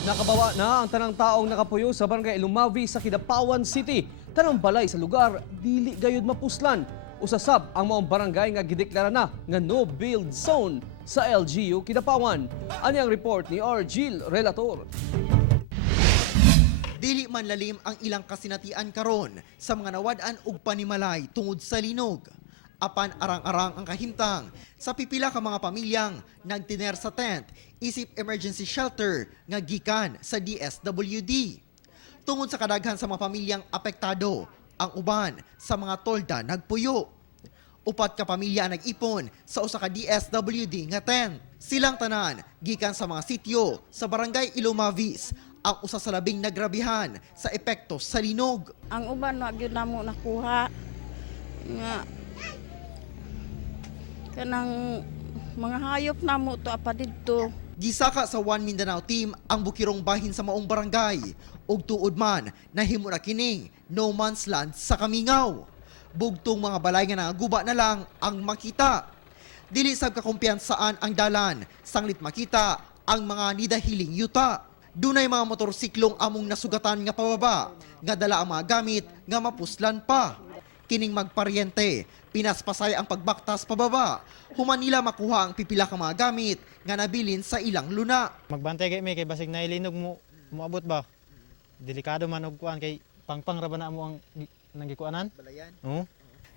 Nakabawa na ang tanang taong nakapuyo sa barangay Lumavi sa Kidapawan City. Tanang balay sa lugar, dili gayud mapuslan. Usasab ang maong barangay nga gideklara na nga no build zone sa LGU Kidapawan. Ani ang report ni Argil Relator. Dili man lalim ang ilang kasinatian karon sa mga nawad-an ug panimalay tungod sa linog. Apan arang-arang ang kahimtang sa pipila ka mga pamilyang nagtiner sa tent isip emergency shelter nga gikan sa DSWD. Tungod sa kadaghan sa mga pamilyang apektado, ang uban sa mga tolda nagpuyo. Upat ka pamilya ang nag-ipon sa usa ka DSWD nga tent. Silang tanan gikan sa mga sityo sa barangay Ilomavis ang usa sa labing nagrabihan sa epekto sa linog. Ang uban wa gyud namo nakuha nga kanang mga hayop namo to apa didto. Gisaka sa One Mindanao team ang bukirong bahin sa maong barangay ug tuod man nahimo na kining no man's land sa Kamingaw. Bugtong mga balay nga nangaguba na lang ang makita. Dili sab kakumpiyansaan ang dalan sanglit makita ang mga nidahiling yuta. Dunay mga motorsiklong among nasugatan nga pababa nga dala ang mga gamit nga mapuslan pa. Kining magparyente, pinaspasay ang pagbaktas pababa. Human nila makuha ang pipila ka mga gamit nga nabilin sa ilang luna. Magbantay kay may kay basig nailinog mo moabot ba. Delikado man og kuan kay pangpang ra ba na mo ang nangikuanan? Balayan. Oo.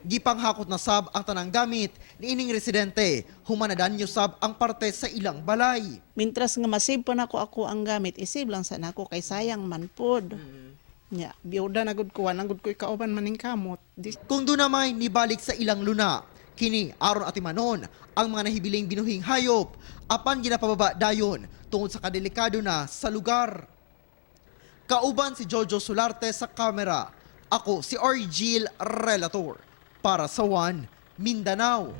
Gipanghakot na sab ang tanang gamit ni ining residente. Humanadan nyo sab ang parte sa ilang balay. Mintras nga masave pa nako ako ang gamit, isave lang sa nako kay sayang man pod. Nya, biuda na gud ko, nagud ko ikauban maning kamot. Kung doon namay nibalik sa ilang luna, kini aron atimanon ang mga nahibiling binuhing hayop apan ginapababa dayon tungod sa kadelikado na sa lugar. Kauban si Jojo Solarte sa kamera. Ako si Argil Relator para sa One Mindanao.